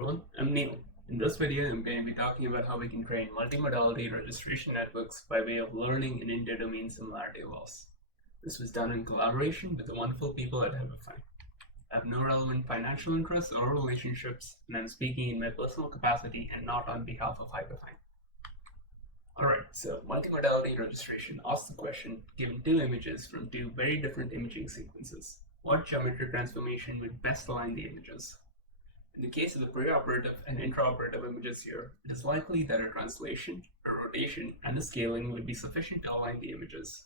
everyone, I'm Neil. In this video, I'm going to be talking about how we can train multimodality registration networks by way of learning an inter-domain similarity loss. This was done in collaboration with the wonderful people at MICCAI. I have no relevant financial interests or relationships, and I'm speaking in my personal capacity and not on behalf of Hyperfine. Alright, so multimodality registration asks the question, given two images from two very different imaging sequences, what geometric transformation would best align the images? In the case of the preoperative and intraoperative images here, it is likely that a translation, a rotation, and a scaling would be sufficient to align the images.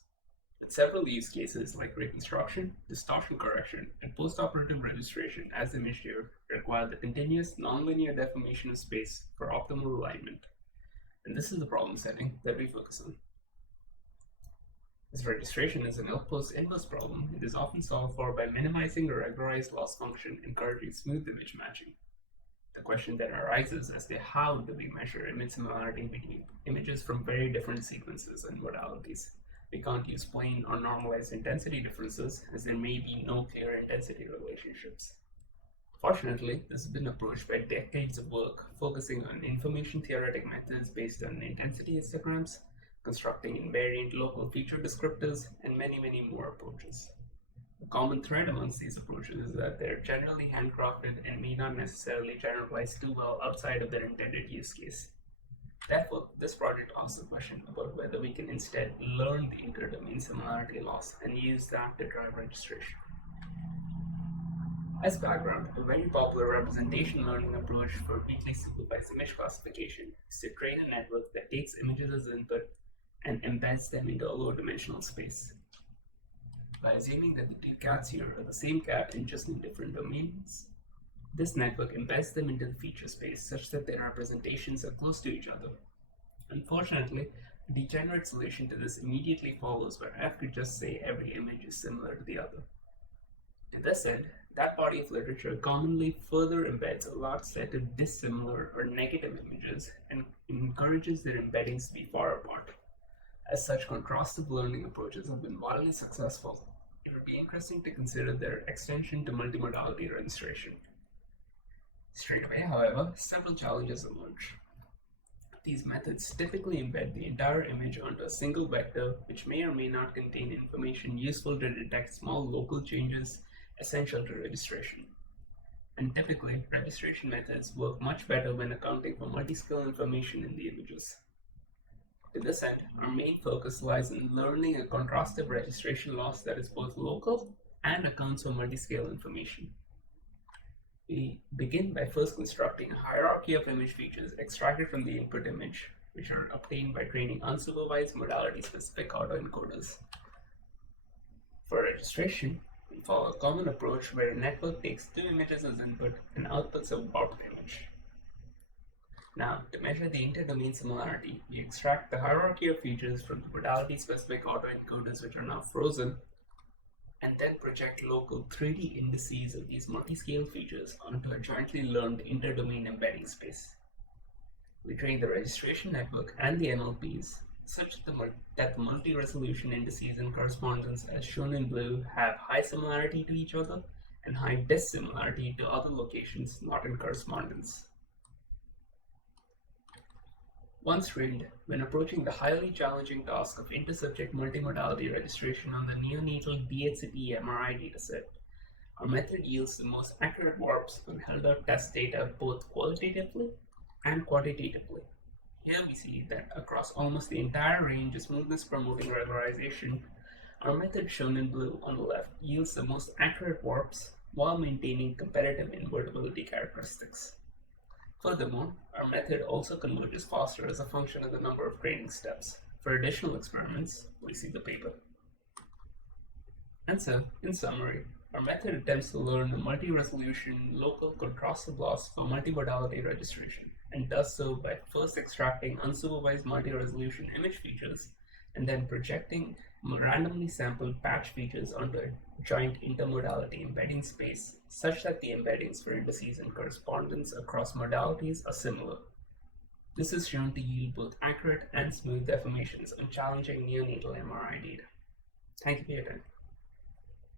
But several use cases like reconstruction, distortion correction, and postoperative registration as imaged here require the continuous nonlinear deformation of space for optimal alignment. And this is the problem setting that we focus on. As registration is an outpost inverse problem, it is often solved for by minimizing a regularized loss function, encouraging smooth image matching. The question then arises as to how do we measure image similarity between images from very different sequences and modalities. We can't use plane or normalized intensity differences, as there may be no clear intensity relationships. Fortunately, this has been approached by decades of work focusing on information theoretic methods based on intensity histograms, constructing invariant local feature descriptors, and many more approaches. The common thread amongst these approaches is that they're generally handcrafted and may not necessarily generalize too well outside of their intended use case. Therefore, this project asks the question about whether we can instead learn the inter-domain similarity loss and use that to drive registration. As background, a very popular representation learning approach for weakly supervised image classification is to train a network that takes images as input and embeds them into a low-dimensional space. By assuming that the two cats here are the same cat in just in different domains, this network embeds them into the feature space such that their representations are close to each other. Unfortunately, a degenerate solution to this immediately follows where f could just say every image is similar to the other. To this end, that body of literature commonly further embeds a large set of dissimilar or negative images and encourages their embeddings to be far apart. As such, contrastive learning approaches have been wildly successful. It would be interesting to consider their extension to multimodality registration. Straight away, however, several challenges emerge. These methods typically embed the entire image onto a single vector, which may or may not contain information useful to detect small local changes essential to registration. And typically, registration methods work much better when accounting for multi-scale information in the images. To this end, our main focus lies in learning a contrastive registration loss that is both local and accounts for multi-scale information. We begin by first constructing a hierarchy of image features extracted from the input image, which are obtained by training unsupervised modality-specific autoencoders. For registration, we follow a common approach where a network takes two images as input and outputs a warped image. Now, to measure the inter-domain similarity, we extract the hierarchy of features from the modality-specific autoencoders, which are now frozen, and then project local 3D indices of these multi-scale features onto a jointly learned inter-domain embedding space. We train the registration network and the NLPs such that the multi-resolution indices and correspondence, as shown in blue, have high similarity to each other and high dissimilarity to other locations not in correspondence. Once trained, when approaching the highly challenging task of inter-subject multimodality registration on the neonatal DHCP MRI dataset, our method yields the most accurate warps when held out test data both qualitatively and quantitatively. Here we see that across almost the entire range of smoothness promoting regularization, our method shown in blue on the left yields the most accurate warps while maintaining competitive invertibility characteristics. Furthermore, our method also converges faster as a function of the number of training steps. For additional experiments, please see the paper. And so, in summary, our method attempts to learn the multi-resolution local contrastive loss for multimodality registration, and does so by first extracting unsupervised multi-resolution image features and then projecting randomly sampled patch features onto a joint intermodality embedding space such that the embeddings for indices and correspondence across modalities are similar. This is shown to yield both accurate and smooth deformations on challenging neonatal MRI data. Thank you for your time.